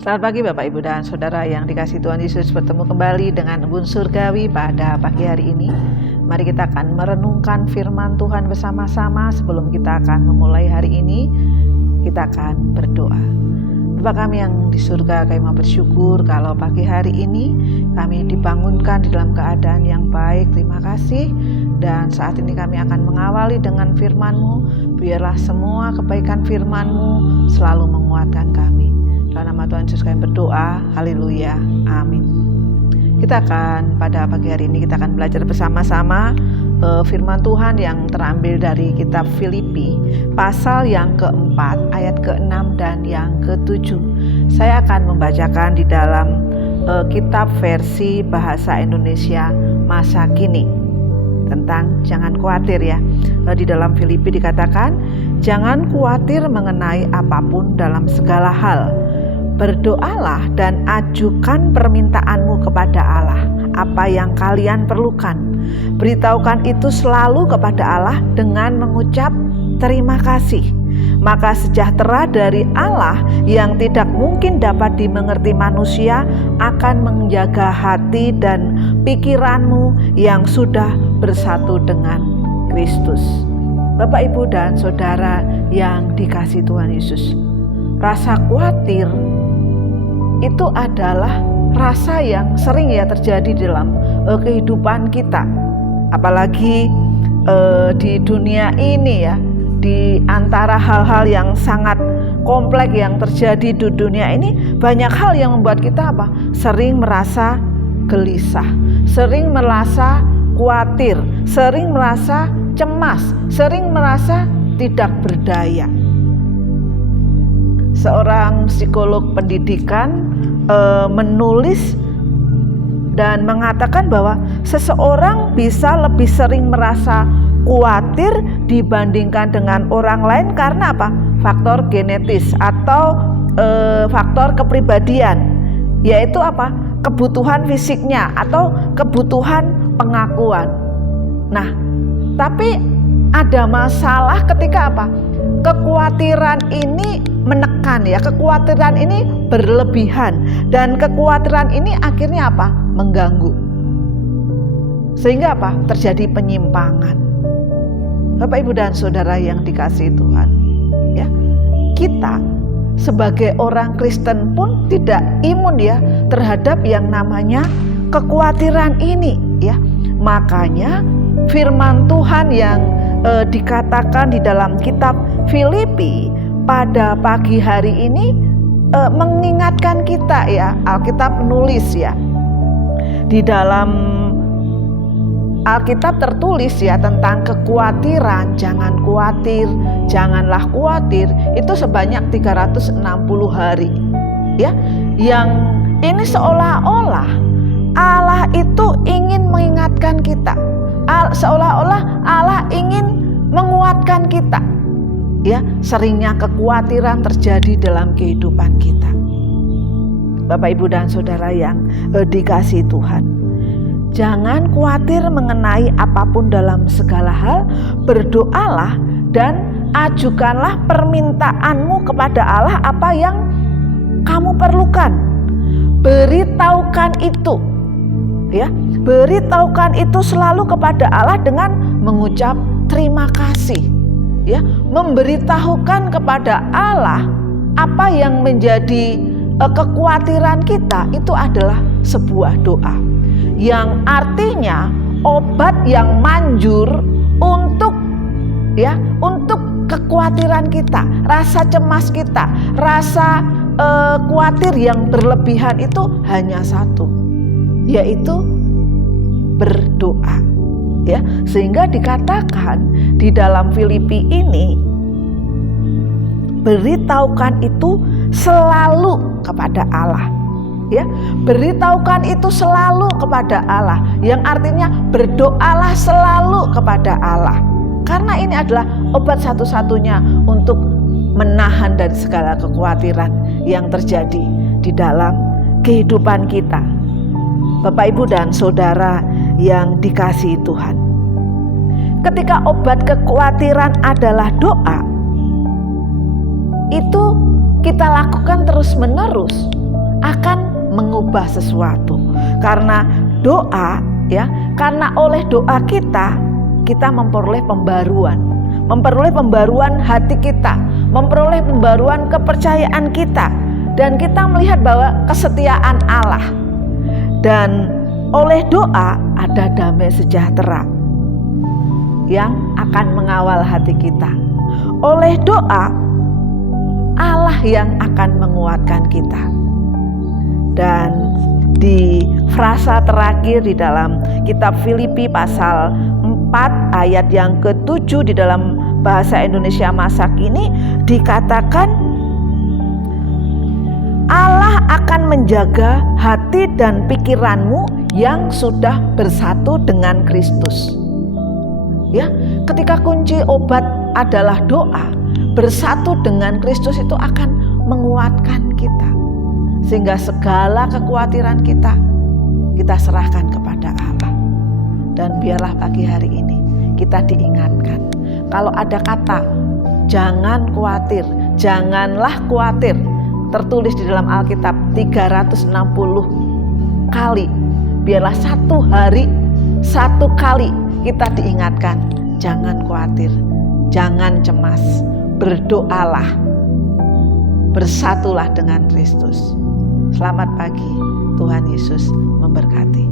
Selamat pagi Bapak, Ibu, dan Saudara yang dikasihi Tuhan Yesus. Bertemu kembali dengan Embun Surgawi pada pagi hari ini. Mari kita akan merenungkan firman Tuhan bersama-sama. Sebelum kita akan memulai hari ini, kita akan berdoa. Bapa kami yang di surga, kami mau bersyukur kalau pagi hari ini kami dibangunkan di dalam keadaan yang baik. Terima kasih. Dan saat ini kami akan mengawali dengan firman-Mu. Biarlah semua kebaikan firman-Mu selalu menguatkan kami. Dalam nama Tuhan Yesus kami berdoa, haleluya, amin. Kita akan pada pagi hari ini kita akan belajar bersama-sama firman Tuhan yang terambil dari kitab Filipi pasal yang keempat ayat ke-6 dan yang ke-7. Saya akan membacakan di dalam kitab versi bahasa Indonesia masa kini tentang jangan khawatir ya. Di dalam Filipi dikatakan, jangan khawatir mengenai apapun dalam segala hal. Berdoalah dan ajukan permintaanmu kepada Allah, apa yang kalian perlukan. Beritahukan itu selalu kepada Allah dengan mengucap terima kasih. Maka sejahtera dari Allah yang tidak mungkin dapat dimengerti manusia akan menjaga hati dan pikiranmu yang sudah bersatu dengan Kristus. Bapak, Ibu, dan Saudara yang dikasihi Tuhan Yesus, rasa khawatir itu adalah rasa yang sering ya terjadi dalam kehidupan kita. Apalagi di dunia ini ya, di antara hal-hal yang sangat kompleks yang terjadi di dunia ini, banyak hal yang membuat kita sering merasa gelisah, sering merasa khawatir, sering merasa cemas, sering merasa tidak berdaya. Seorang psikolog pendidikan menulis dan mengatakan bahwa seseorang bisa lebih sering merasa khawatir dibandingkan dengan orang lain karena faktor genetis atau faktor kepribadian, yaitu kebutuhan fisiknya atau kebutuhan pengakuan. Nah, tapi ada masalah ketika kekhawatiran ini menekan ya, kekhawatiran ini berlebihan dan kekhawatiran ini akhirnya mengganggu. Sehingga terjadi penyimpangan. Bapak, Ibu, dan Saudara yang dikasihi Tuhan, ya. Kita sebagai orang Kristen pun tidak imun ya terhadap yang namanya kekhawatiran ini ya. Makanya firman Tuhan yang dikatakan di dalam kitab Filipi pada pagi hari ini mengingatkan kita ya. Alkitab menulis ya, di dalam Alkitab tertulis ya tentang kekhawatiran. Jangan khawatir, janganlah khawatir, itu sebanyak 360 hari ya. Yang ini seolah-olah Allah itu ingin mengingatkan kita, seolah-olah Allah ingin menguatkan kita ya. Seringnya kekhawatiran terjadi dalam kehidupan kita. Bapak, Ibu, dan Saudara yang dikasihi Tuhan, jangan khawatir mengenai apapun dalam segala hal. Berdoalah dan ajukanlah permintaanmu kepada Allah, apa yang kamu perlukan. Beritahukan itu ya, beritahukan itu selalu kepada Allah dengan mengucap terima kasih ya. Memberitahukan kepada Allah apa yang menjadi kekhawatiran kita itu adalah sebuah doa yang artinya obat yang manjur untuk kekhawatiran kita, rasa cemas kita, rasa khawatir yang berlebihan itu hanya satu, yaitu berdoa ya. Sehingga dikatakan di dalam Filipi ini, beritahukan itu selalu kepada Allah ya. Beritahukan itu selalu kepada Allah, yang artinya berdoalah selalu kepada Allah, karena ini adalah obat satu-satunya untuk menahan dari segala kekhawatiran yang terjadi di dalam kehidupan kita. Bapak, Ibu, dan Saudara yang dikasihi Tuhan, ketika obat kekhawatiran adalah doa, itu kita lakukan terus-menerus akan mengubah sesuatu. Karena doa, ya, karena oleh doa kita memperoleh pembaruan hati kita, memperoleh pembaruan kepercayaan kita, dan kita melihat bahwa kesetiaan Allah. Dan oleh doa ada damai sejahtera yang akan mengawal hati kita. Oleh doa Allah yang akan menguatkan kita. Dan di frasa terakhir di dalam kitab Filipi pasal 4 ayat yang ke-7 di dalam bahasa Indonesia masa kini dikatakan, Allah akan menjaga hati dan pikiranmu yang sudah bersatu dengan Kristus. Ya, ketika kunci obat adalah doa, bersatu dengan Kristus itu akan menguatkan kita. Sehingga segala kekhawatiran kita serahkan kepada Allah. Dan biarlah pagi hari ini kita diingatkan, kalau ada kata jangan khawatir, janganlah khawatir, tertulis di dalam Alkitab 360 kali. Biarlah satu hari, satu kali kita diingatkan, jangan khawatir, jangan cemas, berdoalah, bersatulah dengan Kristus. Selamat pagi, Tuhan Yesus memberkati.